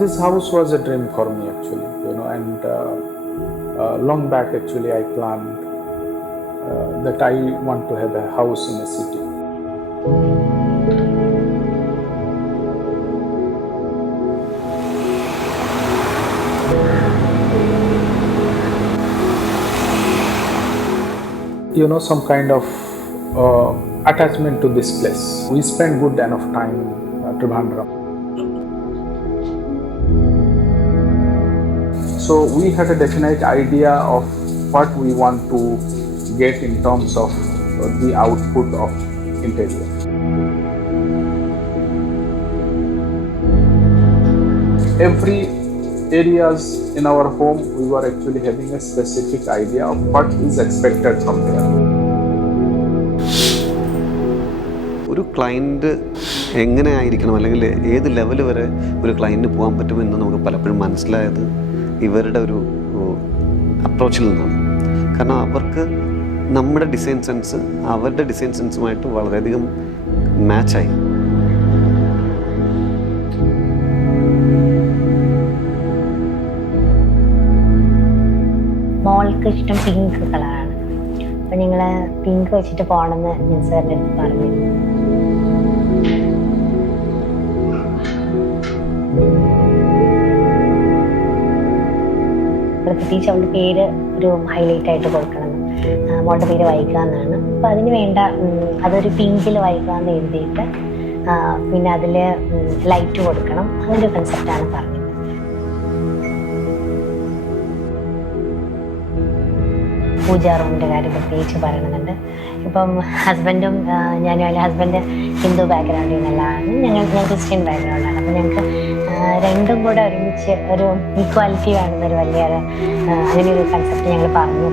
This house was a dream for me actually, and long back actually I planned that I want to have a house in a city. Some kind of attachment to this place. We spent good enough time in Trivandrum. So we had a definite idea of what we want to get in terms of the output of interior. Every areas in our home, we were actually having a specific idea of what is expected from there. ഒരു client എങ്ങനെ ആയിരിക്കണം അല്ലെങ്കിൽ ഏത് level വരെ ഒരു ക്ലയൻറ്റിന് പോകാൻ പറ്റുമെന്ന് നമുക്ക് പലപ്പോഴും മനസ്സിലായത് ഇവരുടെ ഒരു അപ്രോച്ചിൽ നിന്നാണ്. കാരണം അവർക്ക് നമ്മുടെ ഡിസൈൻ സെൻസ് അവരുടെ ഡിസൈൻ സെൻസുമായിട്ട് വളരെയധികം മാച്ചായി. മോൾക്ക് ഇഷ്ടം പിങ്ക് കളറാണ്. അപ്പം ഞങ്ങൾ പിങ്ക് വെച്ചിട്ട് പോകണമെന്ന് ഞാൻ സാറിൻ്റെ അടുത്ത് പറഞ്ഞു. പ്രത്യേകിച്ച് അവളുടെ പേര് ഒരു ഹൈലൈറ്റ് ആയിട്ട് കൊടുക്കണം. മോളുടെ പേര് വൈക എന്നാണ്. അപ്പം അതിന് വേണ്ട അതൊരു പിങ്കിൽ വൈക എന്ന് എഴുതിയിട്ട് പിന്നെ അതിൽ ലൈറ്റ് കൊടുക്കണം. അങ്ങനെ ഒരു കൺസെപ്റ്റാണ് പറഞ്ഞത്. പൂജാ റൂമിൻ്റെ കാര്യം പ്രത്യേകിച്ച് പറയണമെന്നുണ്ട്. ഇപ്പം ഹസ്ബൻഡും ഞാനും ഹസ്ബൻഡ് ഹിന്ദു ബാക്ക്ഗ്രൗണ്ടിൽ നിന്നുള്ളതാണ്, ഞാൻ ക്രിസ്ത്യൻ ബാക്ക്ഗ്രൗണ്ടാണ്. അപ്പം ഞങ്ങൾക്ക് രണ്ടും കൂടെ ഒരുമിച്ച് ഒരു ഈക്വാലിറ്റി വേണമെന്നൊരു വലിയൊരു അങ്ങനെ ഒരു കൺസെപ്റ്റ് ഞങ്ങൾ പറഞ്ഞു.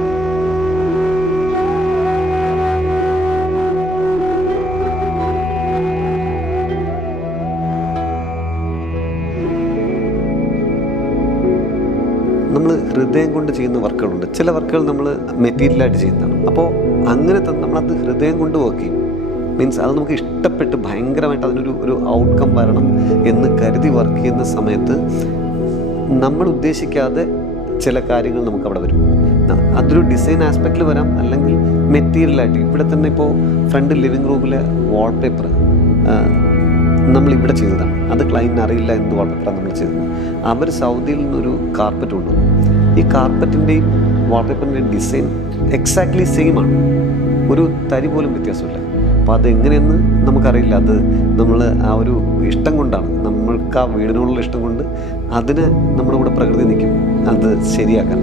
നമ്മൾ ഹൃദയം കൊണ്ട് ചെയ്യുന്ന വർക്കുകളുണ്ട്. ചില വർക്കുകൾ നമ്മൾ മെറ്റീരിയലായിട്ട് ചെയ്യുന്നതാണ്. അപ്പോൾ അങ്ങനത്തെ നമ്മളത് ഹൃദയം കൊണ്ട് വർക്ക് ചെയ്യും. മീൻസ് അത് നമുക്ക് ഇഷ്ടപ്പെട്ട് ഭയങ്കരമായിട്ട് അതിനൊരു ഔട്ട്കം വരണം എന്ന് കരുതി വർക്ക് ചെയ്യുന്ന സമയത്ത് നമ്മൾ ഉദ്ദേശിക്കാതെ ചില കാര്യങ്ങൾ നമുക്കവിടെ വരും. അതൊരു ഡിസൈൻ ആസ്പെക്റ്റിൽ വരാം, അല്ലെങ്കിൽ മെറ്റീരിയലായിട്ട്. ഇവിടെ തന്നെ ഇപ്പോൾ ഫ്രണ്ട് ലിവിങ് റൂമിലെ വാൾപേപ്പർ നമ്മളിവിടെ ചെയ്തതാണ്. അത് ക്ലയൻറ്റിന് അറിയില്ല എന്ത് വാൾപേപ്പറാണ് നമ്മൾ ചെയ്തത്. അവർ സൗദിയിൽ നിന്നൊരു കാർപ്പറ്റ് കൊണ്ടുവന്നു. ഈ കാർപ്പറ്റിൻ്റെയും വാൾപേപ്പറിൻ്റെയും ഡിസൈൻ എക്സാക്ട്ലി സെയിം ആണ്, ഒരു തരി പോലും വ്യത്യാസമില്ല. അപ്പോൾ അതെങ്ങനെയെന്ന് നമുക്കറിയില്ല. അത് നമ്മൾ ആ ഒരു ഇഷ്ടം കൊണ്ടാണ്, നമ്മൾക്ക് ആ വീടിനോടുള്ള ഇഷ്ടം കൊണ്ട് അതിന് നമ്മുടെ കൂടെ പ്രകൃതി നിൽക്കും അത് ശരിയാക്കാൻ.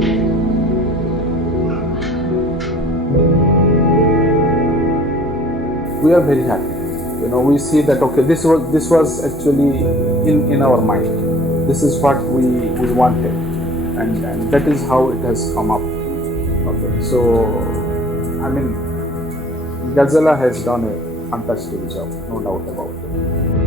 We are very happy. We see that okay, this was actually in our mind. This is what we wanted, and that is how it has come up. Okay, so I mean, Ghazala has done a fantastic job, no doubt about it.